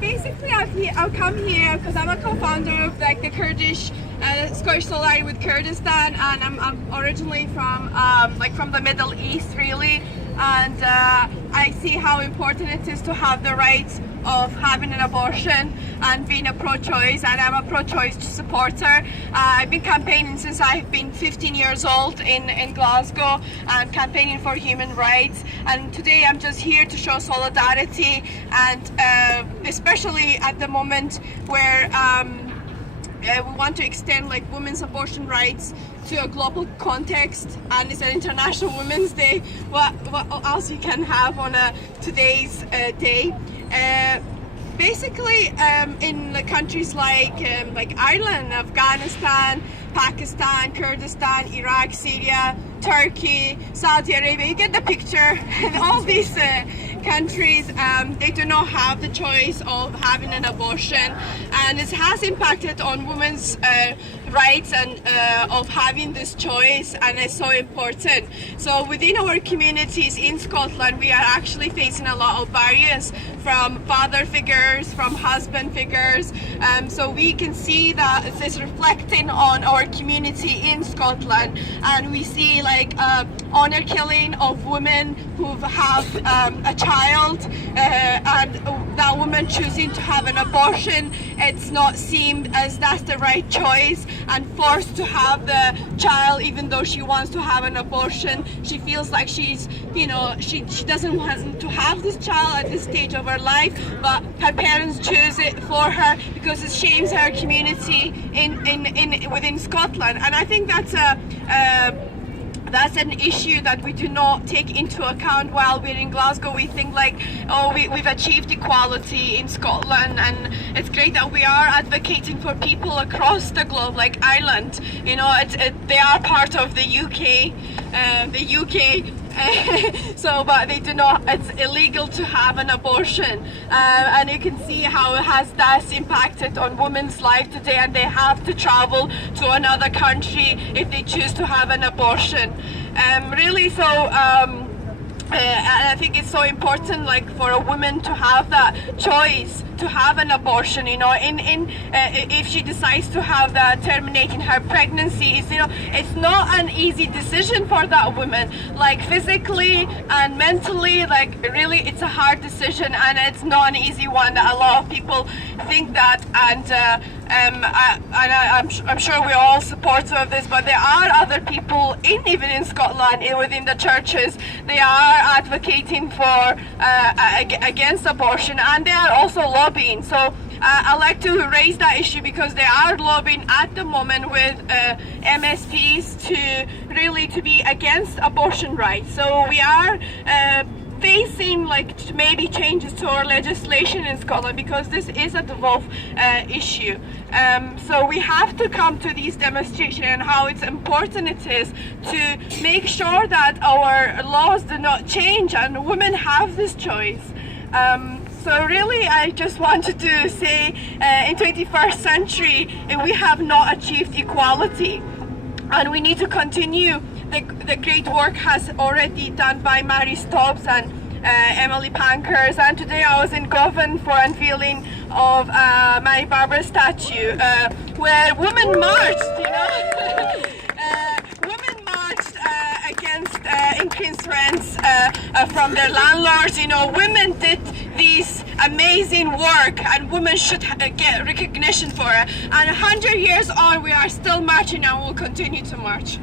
Basically, I've come here because I'm a co-founder of like the Kurdish Scottish Solidarity with Kurdistan, and I'm originally from from the Middle East, really, and I see how important it is to have the rights of having an abortion and being a pro-choice, and I'm a pro-choice supporter. I've been campaigning since I've been 15 years old in Glasgow and campaigning for human rights, and today I'm just here to show solidarity, and especially at the moment where we want to extend like women's abortion rights to a global context, and it's an International Women's Day. What else you can have on today's day? Basically, in the countries like Ireland, Afghanistan, Pakistan, Kurdistan, Iraq, Syria, Turkey, Saudi Arabia, you get the picture. And all these countries, they do not have the choice of having an abortion, and it has impacted on women's rights and of having this choice, and it's so important. So within our communities in Scotland, we are actually facing a lot of barriers from father figures, from husband figures, so we can see that it's reflecting on our community in Scotland, and we see like honor killing of women who have a child, and that woman choosing to have an abortion, it's not seen as that's the right choice, and forced to have the child even though she wants to have an abortion. She feels like she's, she doesn't want to have this child at this stage of her life, but her parents choose it for her because it shames her community within Scotland. And I think that's an issue that we do not take into account while we're in Glasgow. We think like, oh, we've achieved equality in Scotland, and it's great that we are advocating for people across the globe, like Ireland. They are part of the UK, so, but they do not, it's illegal to have an abortion, and you can see how it has thus impacted on women's life today, and they have to travel to another country if they choose to have an abortion. I think it's so important, like, for a woman to have that choice to have an abortion. If she decides to have that, terminating her pregnancy, it's not an easy decision for that woman, like physically and mentally, like really it's a hard decision, and it's not an easy one. A lot of people think that, and I'm sure we're all supportive of this, but there are other people even in Scotland, within the churches, they are advocating for against abortion, and they are also lobbying. So I like to raise that issue because they are lobbying at the moment with MSPs to be against abortion rights. So we are facing like maybe changes to our legislation in Scotland because this is a devolved issue. So we have to come to these demonstrations and how it's important it is to make sure that our laws do not change and women have this choice. So really, I just wanted to say, in 21st century, we have not achieved equality, and we need to continue the great work has already done by Mary Stobbs and Emily Pankhurst. And today I was in Govan for unveiling of Mary Barbara statue, where women marched, women marched against increased rents from their landlords. Women did this amazing work, and women should get recognition for it. And 100 years on, we are still marching, and we'll continue to march.